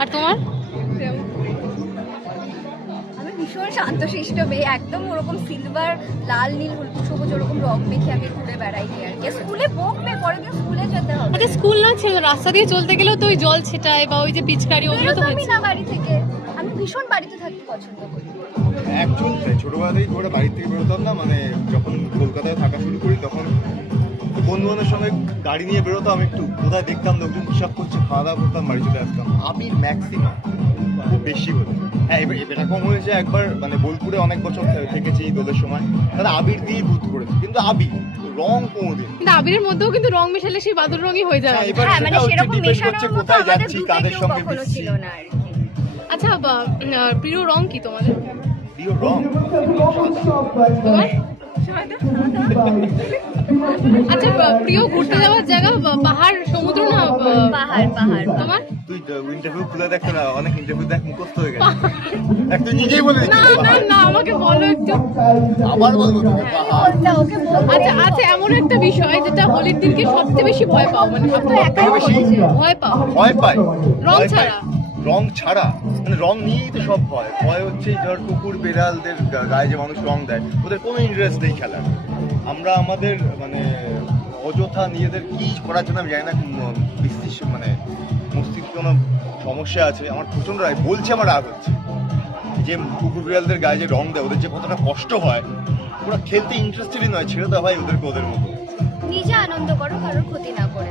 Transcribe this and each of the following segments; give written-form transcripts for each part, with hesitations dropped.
আর তোমার? আমি ভীষণ শান্তশিষ্ট মেয়ে, একদম ওরকম সিলভার লাল নীল হলুদ সবুজ ওরকম রং মেখে আমি ঘুরে বেড়াই আর কি। স্কুলে বকবে, পরের দিন স্কুলে যেতে হবে। আচ্ছা স্কুল না ছিল, রাস্তা দিয়ে চলতে গেলেও তো ওই জল ছেটায় বা ওই যে পিচকারি ওগুলো তো বেরোতামই হয়েছে। না বাড়ি থেকে, আমি ভীষণ বাড়িতে থাকতে পছন্দ করি। অ্যাকচুয়ালি ছোটবেলা থেকেই করে বাড়ি থেকে বেরোতাম না, মানে যখন কলকাতায় থাকা শুরু করি তখন বন্ধু বান্ধবের সঙ্গে গাড়ি নিয়ে বেরোতাম, একটু কোথায় দেখতাম লোকজন হিসাব করছে, খাওয়া দাওয়া করতাম, বাড়ি চলে আসতাম। আবির ম্যাক্সিমাম, খুব বেশি হতো। হ্যাঁ এবার এরকম হয়েছে একবার, মানে বোলপুরে অনেক বছর থেকেছি দোলের সময়, তারা আবির দিয়ে ভূত করেছে, কিন্তু আবির রং কোনোদিন। কিন্তু আবিরের মধ্যেও কিন্তু রং মেশালে সেই বাদুর রঙই হয়ে যাবে। এবার হ্যাঁ মানে সেটা হচ্ছে সেরকম depend মেশানোর করছে মতো কোথায় আমাদের যাচ্ছি, গ্রুপে কাদের কেউ সঙ্গে কখনো মিশছি। ছিল না আর কি। আচ্ছা প্রিয় রং কি তোমাদের? প্রিয় রং তোমার? আচ্ছা প্রিয় ঘুরতে যাওয়ার জায়গা পাহাড় সমুদ্র না? পাহাড় পাহাড়। তোমার? তুই ইন্টারভিউ খুলে দেখতো না, অনেক ইন্টারভিউ দেখ মুখস্থ হয়ে গেছে। দেখ তুই নিজেই বলে না দিচ্ছিস না না, আমাকে বলো একটু। আবার বলবো তোকে পাহাড়। বলতে ওকে বলতে আচ্ছা আচ্ছা, এমন একটা বিষয় যেটা হোলির দিনকে সবচেয়ে বেশি ভয় পাও, মানে সবথেকে বেশি ভয় পাও ভয় পাই রং ভয় পাই। ছাড়া? রং ছাড়া মানে রং নিয়েই তো সব ভয়। ভয় হচ্ছে ধর কুকুর বেড়ালদের গায়ে যে মানুষ রং দেয়, ওদের কোনো ইন্টারেস্ট নেই খেলার। আমরা আমাদের মানে অযথা নিজেদের কি করার জন্য আমি জানি না, মানে মস্তিষ্কে কোনো সমস্যা আছে আমার প্রচণ্ড রাগ বলছে, আমার রাগ হচ্ছে যে কুকুর বিড়ালদের গায়ে যে রং দেয়, ওদের যে কতটা কষ্ট হয়, ওরা খেলতে ইন্টারেস্টেডই নয়, ছেড়ে দাও ভাই ওদেরকে ওদের মতো। নিজে আনন্দ করো, কারোর ক্ষতি না করে।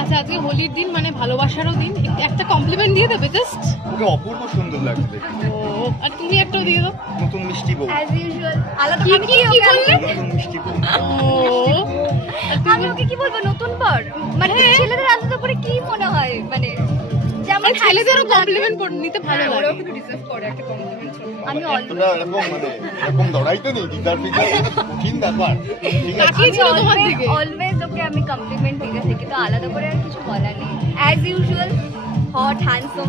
আচ্ছা আজকে হোলির দিন, মানে ভালোবাসারও দিন, একটা কমপ্লিমেন্ট দিয়ে দেবে জাস্ট। ওকে অপূর্ব সুন্দর লাগছে দেখতে। ও আর তুমি একটাও দিয়ে দাও। নতুন মিষ্টি বউ, অ্যাজ ইউজুয়াল আলাদা কি আমি কি কি ওকে বললে? নতুন মিষ্টি বউ। ও আর আমি তুমি? ওকে কি বলবো, নতুন বর? মানে ছেলেদের আলাদা করে কি মনে হয়, মানে যেমন আর ছেলেদেরও handsome লাগে। কমপ্লিমেন্ট নিতে ভালো লাগে। ওরাও কিন্তু ডিজার্ভ করে একটা কমপ্লিমেন্ট। আমি এতটা এরকম মানে এরকম দৌড়াইতে নেই, দিদার পিতার কঠিন ব্যাপার। ঠিক আছে কাকিয়ে ছিল তোমার দিকে। অলওয়েজ ওকে আমি কমপ্লিমেন্ট দিতে থাকি, তো আলাদা করে আর কিছু বলার নেই। As usual hot handsome.